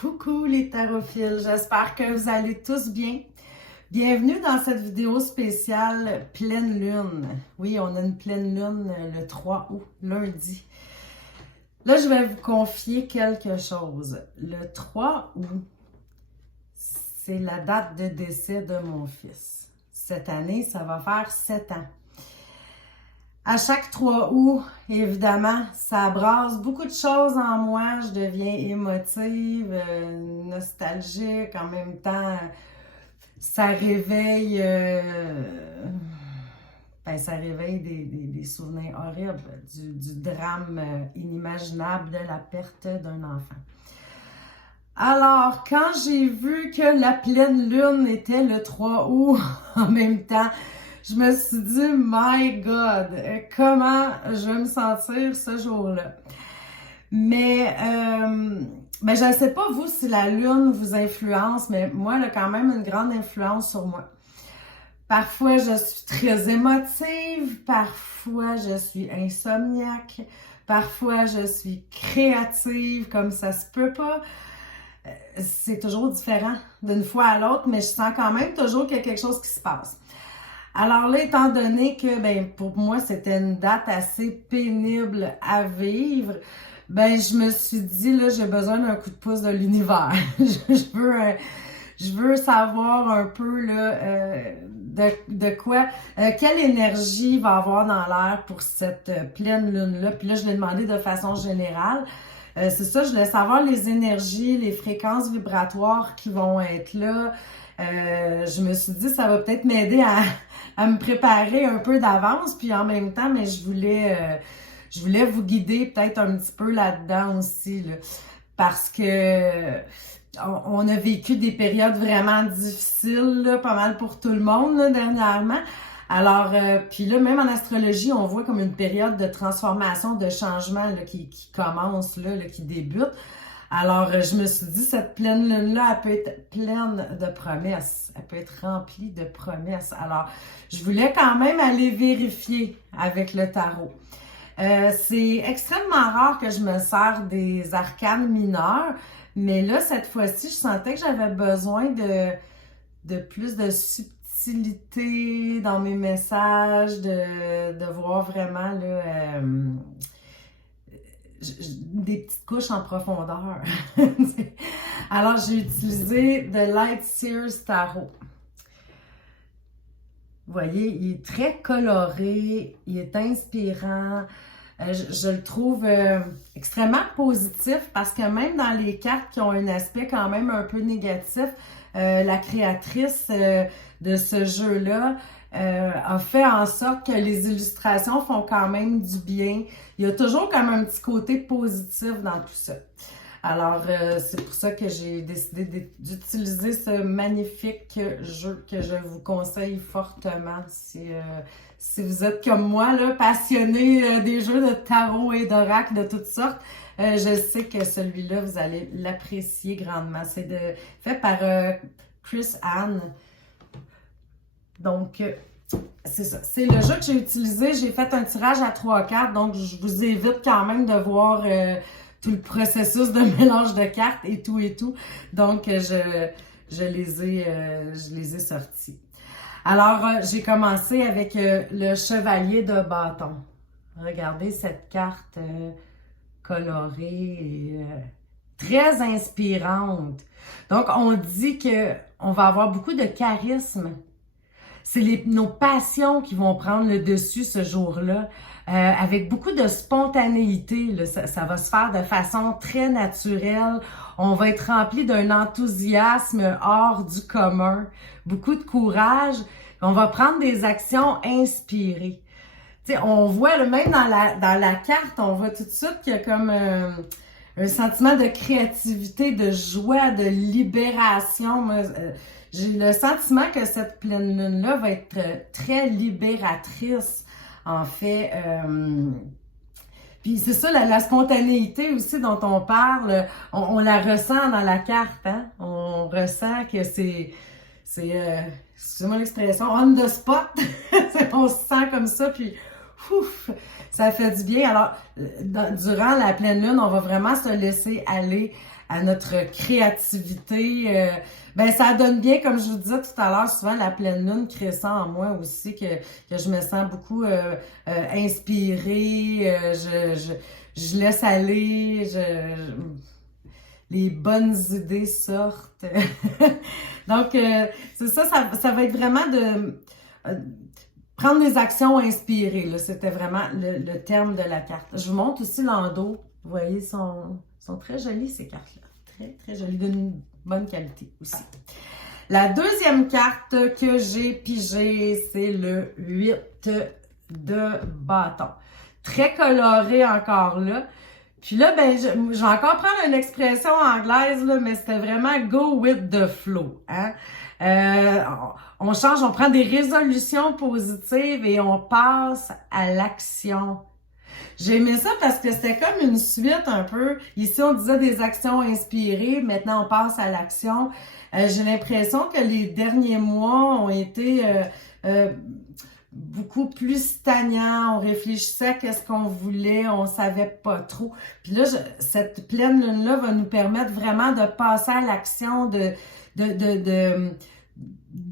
Coucou les tarophiles, j'espère que vous allez tous bien. Bienvenue dans cette vidéo spéciale pleine lune. Oui, on a une pleine lune le 3 août, lundi. Là, je vais vous confier quelque chose. Le 3 août, c'est la date de décès de mon fils. Cette année, ça va faire 7 ans. À chaque 3 août, évidemment, ça brasse beaucoup de choses en moi. Je deviens émotive, nostalgique. En même temps, ça réveille, ça réveille des souvenirs horribles, du drame inimaginable de la perte d'un enfant. Alors, quand j'ai vu que la pleine lune était le 3 août en même temps, je me suis dit, my God, comment je vais me sentir ce jour-là? Mais, je ne sais pas vous si la lune vous influence, mais moi, elle a quand même une grande influence sur moi. Parfois, je suis très émotive, parfois, je suis insomniaque, parfois, je suis créative, comme ça se peut pas. C'est toujours différent d'une fois à l'autre, mais je sens quand même toujours qu'il y a quelque chose qui se passe. Alors là, étant donné que, pour moi, c'était une date assez pénible à vivre, je me suis dit, là, j'ai besoin d'un coup de pouce de l'univers. je veux savoir un peu, là, de quoi, quelle énergie il va avoir dans l'air pour cette pleine lune-là. Puis là, je l'ai demandé de façon générale. C'est ça, je voulais savoir les énergies, les fréquences vibratoires qui vont être là. Je me suis dit, ça va peut-être m'aider à me préparer un peu d'avance, puis en même temps, mais je voulais vous guider peut-être un petit peu là-dedans aussi, là, parce que on a vécu des périodes vraiment difficiles, là, pas mal pour tout le monde là, dernièrement. Alors, puis là, même en astrologie, on voit comme une période de transformation, de changement là, qui commence, là, qui débute. Alors, je me suis dit, cette pleine lune-là, elle peut être pleine de promesses. Elle peut être remplie de promesses. Alors, je voulais quand même aller vérifier avec le tarot. C'est extrêmement rare que je me sers des arcanes mineurs, mais là, cette fois-ci, je sentais que j'avais besoin de plus de subtilité dans mes messages, de voir vraiment là, des petites couches en profondeur. Alors, j'ai utilisé The Light Seers Tarot. Vous voyez, il est très coloré, il est inspirant. Je le trouve extrêmement positif parce que même dans les cartes qui ont un aspect quand même un peu négatif, la créatrice de ce jeu-là a fait en sorte que les illustrations font quand même du bien. Il y a toujours comme un petit côté positif dans tout ça. Alors, c'est pour ça que j'ai décidé d'utiliser ce magnifique jeu que je vous conseille fortement. Si vous êtes comme moi, là, passionné des jeux de tarot et d'oracle de toutes sortes, je sais que celui-là, vous allez l'apprécier grandement. C'est fait par Chris Anne. Donc, c'est ça. C'est le jeu que j'ai utilisé. J'ai fait un tirage à 3 cartes, donc je vous évite quand même de voir tout le processus de mélange de cartes et tout et tout. Donc, je les ai sortis. Alors, j'ai commencé avec le chevalier de bâton. Regardez cette carte colorée et très inspirante. Donc, on dit qu'on va avoir beaucoup de charisme. C'est nos passions qui vont prendre le dessus ce jour-là, avec beaucoup de spontanéité. Là, ça va se faire de façon très naturelle. On va être rempli d'un enthousiasme hors du commun, beaucoup de courage. On va prendre des actions inspirées. T'sais, on voit, là, même dans la carte, on voit tout de suite qu'il y a comme un sentiment de créativité, de joie, de libération. Moi, j'ai le sentiment que cette pleine lune-là va être très libératrice, en fait. Puis c'est ça, la spontanéité aussi dont on parle, on la ressent dans la carte, hein? On ressent que c'est excusez-moi l'expression, on the spot. On se sent comme ça, puis ouf, ça fait du bien. Alors, durant la pleine lune, on va vraiment se laisser aller à notre créativité. Ben ça donne bien, comme je vous disais tout à l'heure, souvent la pleine lune crée ça en moi aussi, que je me sens beaucoup inspirée, je laisse aller, les bonnes idées sortent. Donc, c'est ça, ça va être vraiment de prendre des actions inspirées. Là, c'était vraiment le terme de la carte. Je vous montre aussi l'endos. Vous voyez, ils sont très jolies, ces cartes-là. Très, très jolies, d'une bonne qualité aussi. La deuxième carte que j'ai pigée, c'est le 8 de bâton. Très coloré encore là. Puis là, ben, je vais encore prendre une expression anglaise, là, mais c'était vraiment go with the flow. Hein? On change, on prend des résolutions positives et on passe à l'action. J'ai aimé ça parce que c'était comme une suite un peu. Ici, on disait des actions inspirées. Maintenant, on passe à l'action. J'ai l'impression que les derniers mois ont été beaucoup plus stagnants. On réfléchissait à ce qu'on voulait. On savait pas trop. Puis là, cette pleine lune-là va nous permettre vraiment de passer à l'action, de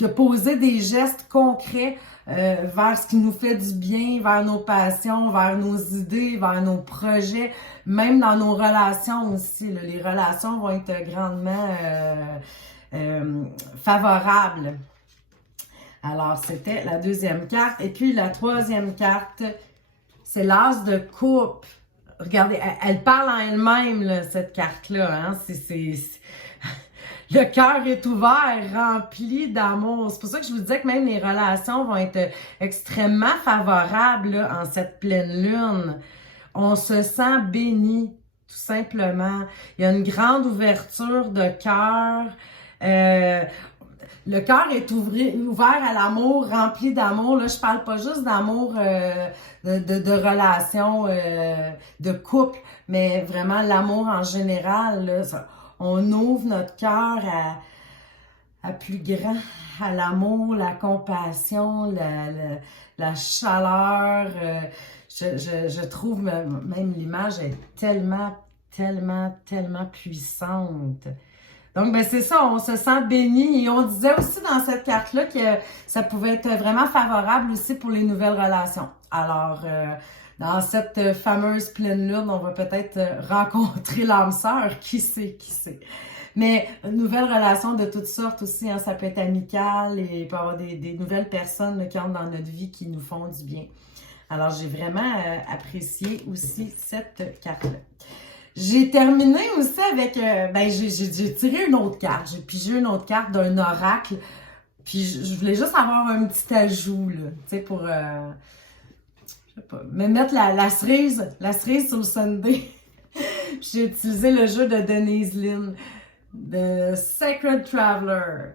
poser des gestes concrets vers ce qui nous fait du bien, vers nos passions, vers nos idées, vers nos projets, même dans nos relations aussi. Là, les relations vont être grandement favorables. Alors, c'était la deuxième carte. Et puis, la troisième carte, c'est l'as de coupe. Regardez, elle parle en elle-même, là, cette carte-là. Hein? Le cœur est ouvert, rempli d'amour. C'est pour ça que je vous disais que même les relations vont être extrêmement favorables là, en cette pleine lune. On se sent béni, tout simplement. Il y a une grande ouverture de cœur. Le cœur est ouvert à l'amour, rempli d'amour. Là, je parle pas juste d'amour de relation, de couple, mais vraiment l'amour en général. Là, on ouvre notre cœur à plus grand, à l'amour, la compassion, la chaleur. Je trouve même l'image est tellement, tellement, tellement puissante. Donc, ben c'est ça, on se sent béni. Et on disait aussi dans cette carte-là que ça pouvait être vraiment favorable aussi pour les nouvelles relations. Alors, dans cette fameuse pleine lune, on va peut-être rencontrer l'âme sœur, qui sait, qui sait. Mais nouvelles relations de toutes sortes aussi, hein, ça peut être amical et il peut y avoir des nouvelles personnes là, qui entrent dans notre vie qui nous font du bien. Alors, j'ai vraiment apprécié aussi cette carte-là. J'ai terminé aussi avec, j'ai tiré une autre carte. J'ai pigé une autre carte d'un oracle. Puis je voulais juste avoir un petit ajout, là, tu sais, pour, je sais pas, me mettre la cerise sur le sundae. J'ai utilisé le jeu de Denise Linn, The Sacred Traveler.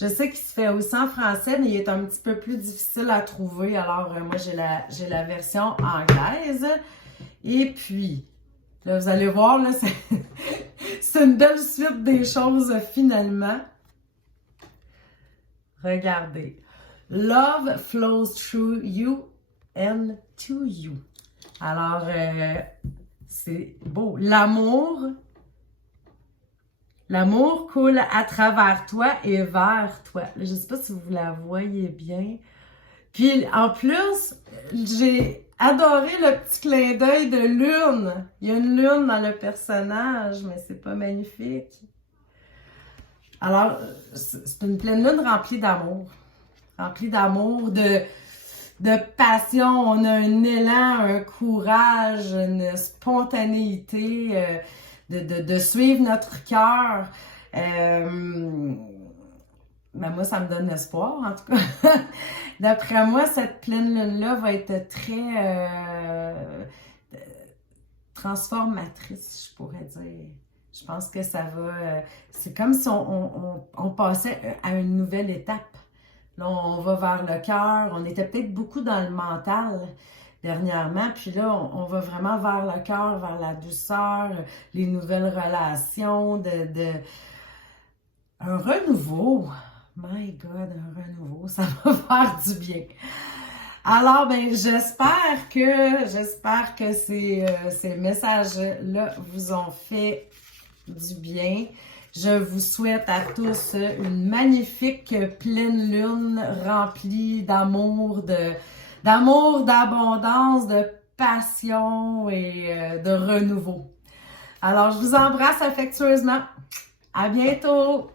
Je sais qu'il se fait aussi en français, mais il est un petit peu plus difficile à trouver. Alors, moi, j'ai la version anglaise. Et puis, là, vous allez voir, là, c'est une belle suite des choses, finalement. Regardez. Love flows through you and to you. Alors, c'est beau. L'amour coule à travers toi et vers toi. Je ne sais pas si vous la voyez bien. Puis, en plus, j'ai adoré le petit clin d'œil de lune. Il y a une lune dans le personnage, mais c'est pas magnifique. Alors, c'est une pleine lune remplie d'amour. Remplie d'amour, de passion. On a un élan, un courage, une spontanéité, de suivre notre cœur. Ben moi, ça me donne espoir, en tout cas. D'après moi, cette pleine lune-là va être très transformatrice, je pourrais dire. Je pense que ça va... c'est comme si on passait à une nouvelle étape. Là, on va vers le cœur. On était peut-être beaucoup dans le mental dernièrement. Puis là, on va vraiment vers le cœur, vers la douceur, les nouvelles relations, un renouveau. My God, un renouveau, ça va faire du bien. Alors, ben, j'espère que ces messages-là vous ont fait du bien. Je vous souhaite à tous une magnifique pleine lune remplie d'amour, d'abondance, de passion et de renouveau. Alors, je vous embrasse affectueusement. À bientôt!